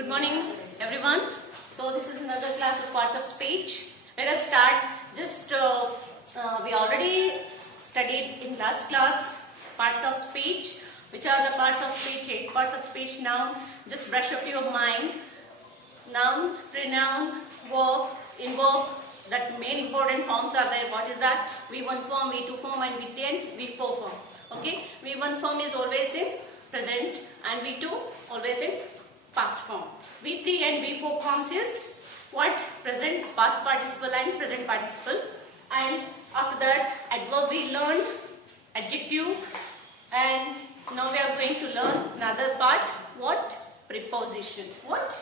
Good morning, everyone. So this is another class of parts of speech. Let us start. We already studied in last class parts of speech. Which are the parts of speech? 8 parts of speech. Noun. Just brush up your mind. Noun, pronoun, verb, in verb. That main important forms are there. What is that? V1 form, V2 form, and V3 and V4 form. Okay. V1 form is always in present, and V2 always in past form. V3 and V4 forms is what? Present, past participle and present participle. And after that, adverb we learned, adjective, and now we are going to learn another part. What? Preposition. What?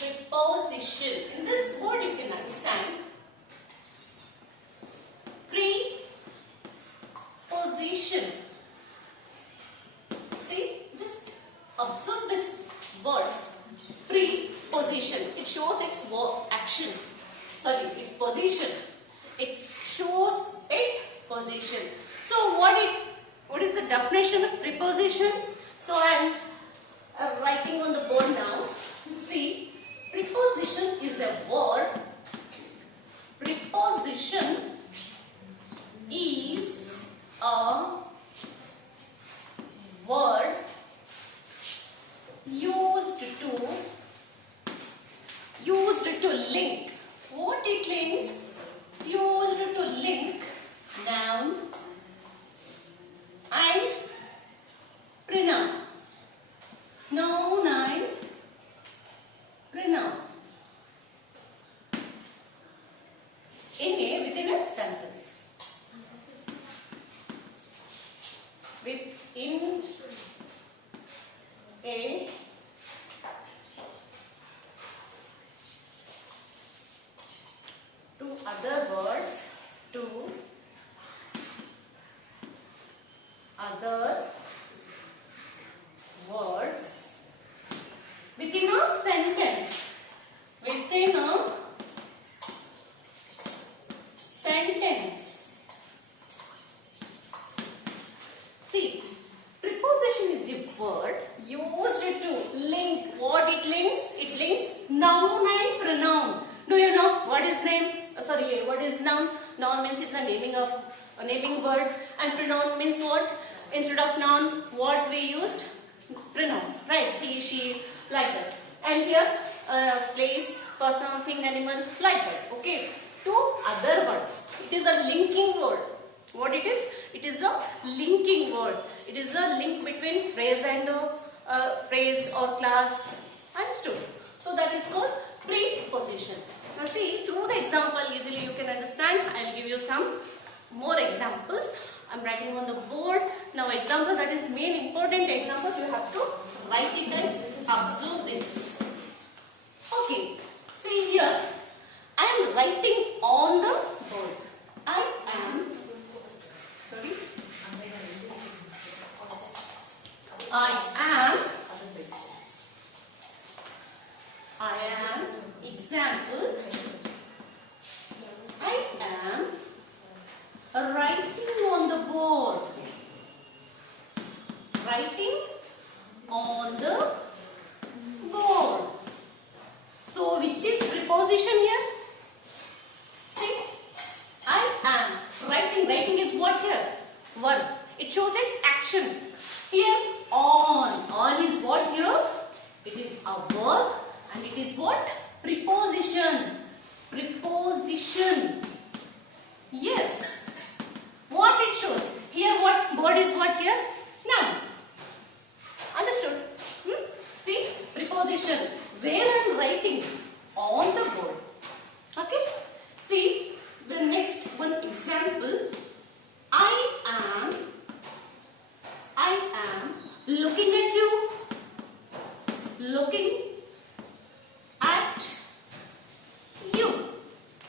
Preposition. In this word you can understand preposition. See, just observe this word preposition. It shows its verb action. Sorry, its position. It shows its position. So what is the definition of preposition? So I am writing on the board now. See, preposition is a word. Preposition is a word used to link. What it links? Used to link noun and pronoun. Noun and pronoun within a sentence. Within a two other words, within a sentence. Within a sentence. See, preposition is a word used to link. What it links? It links noun and pronoun. Do you know what is name? What is noun? Noun means it's a naming word, and pronoun means what? Instead of noun, what we used? Pronoun, right? He, she, like that. And here, place, person, thing, animal, like that. Okay. Two other words. It is a linking word. What it is? It is a linking word. It is a link between phrase and phrase or class. Understood? So that is called preposition. Now see, through the example easily you can understand. I will give you some more examples. I am writing on the board. Now example, that is main important examples. You have to write it and observe this. Okay. See here. I am writing on the board. I am example, I am writing on the board. Writing on the board. So which is preposition here? See, I am writing. Writing is what here? Verb. It shows its action. Here, on. On is what here? It is a verb, and it is what? Preposition. Preposition. Yes. What it shows? Here what? Word is what here? Noun. Understood? See? Preposition. Where I am writing? On the board. Okay? See? The next one example. I am looking at you. Looking at you.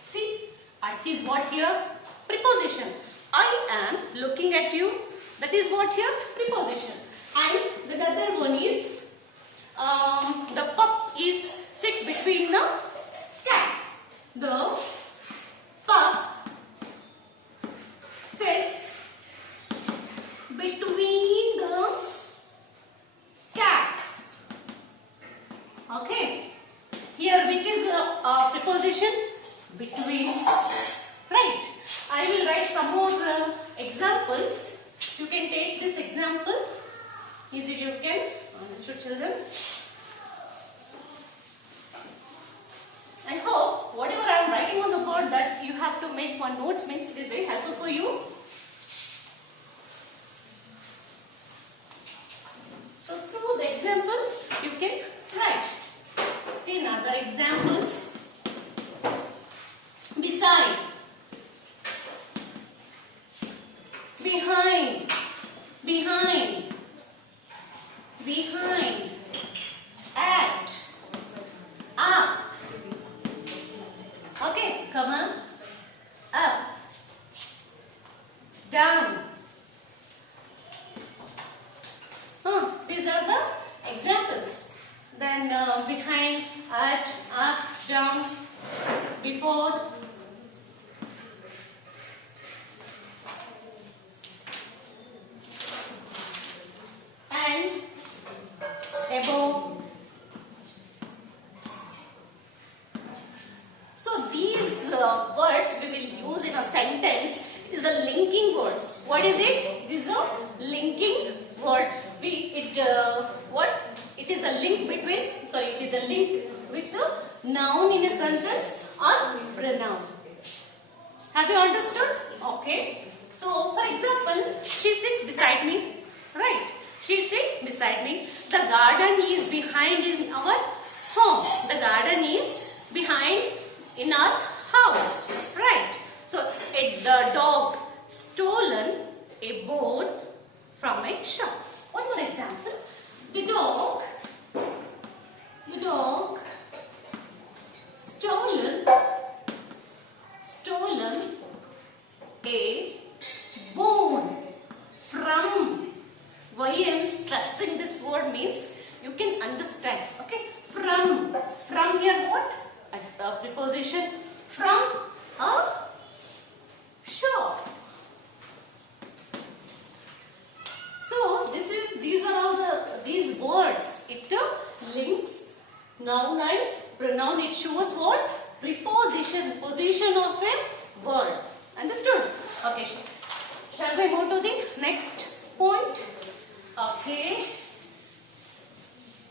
See? At is what here? Preposition. I am looking at you. That is what here? Preposition. And the other one is the pup is sit between the cats. The pup sits between the cats. Okay. Here which is a preposition? Between. Right. I will write some more examples. You can take this example. Is it you can? Understood, children? I hope whatever I am writing on the board that you have to make one notes, means it is very helpful for you. So through the examples you can write. See another examples. Beside, behind, behind, behind, at, up. Okay, come on. Up, down. These are the examples. Then behind, at, up, down, before. And above. So these words we will use in a sentence. It is a linking word. What is it? It is a linking word. What? It is a link between. Sorry, it is a link with the noun in a sentence or pronoun. Have you understood? Okay. So, for example, she sits beside me. Right? She sits beside me. The garden is behind in our home. The garden is behind in our house. Right? So, the dog stolen a bone from a shop. One more example. The dog stolen a bone from. Why I am stressing this word means you can understand. Okay, from here what? A preposition from a shop. So these are all these words. It links noun and pronoun. It shows what? Preposition, position of a word. Understood? Okay. Shall we go to the next point? Okay.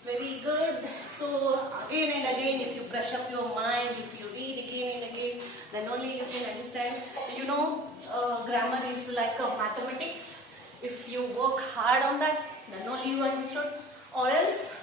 Very good. So again and again, if you brush up your mind, if you read again and again, then only you can understand. You know, grammar is like a mathematics. If you work hard on that, then only you understood. Or else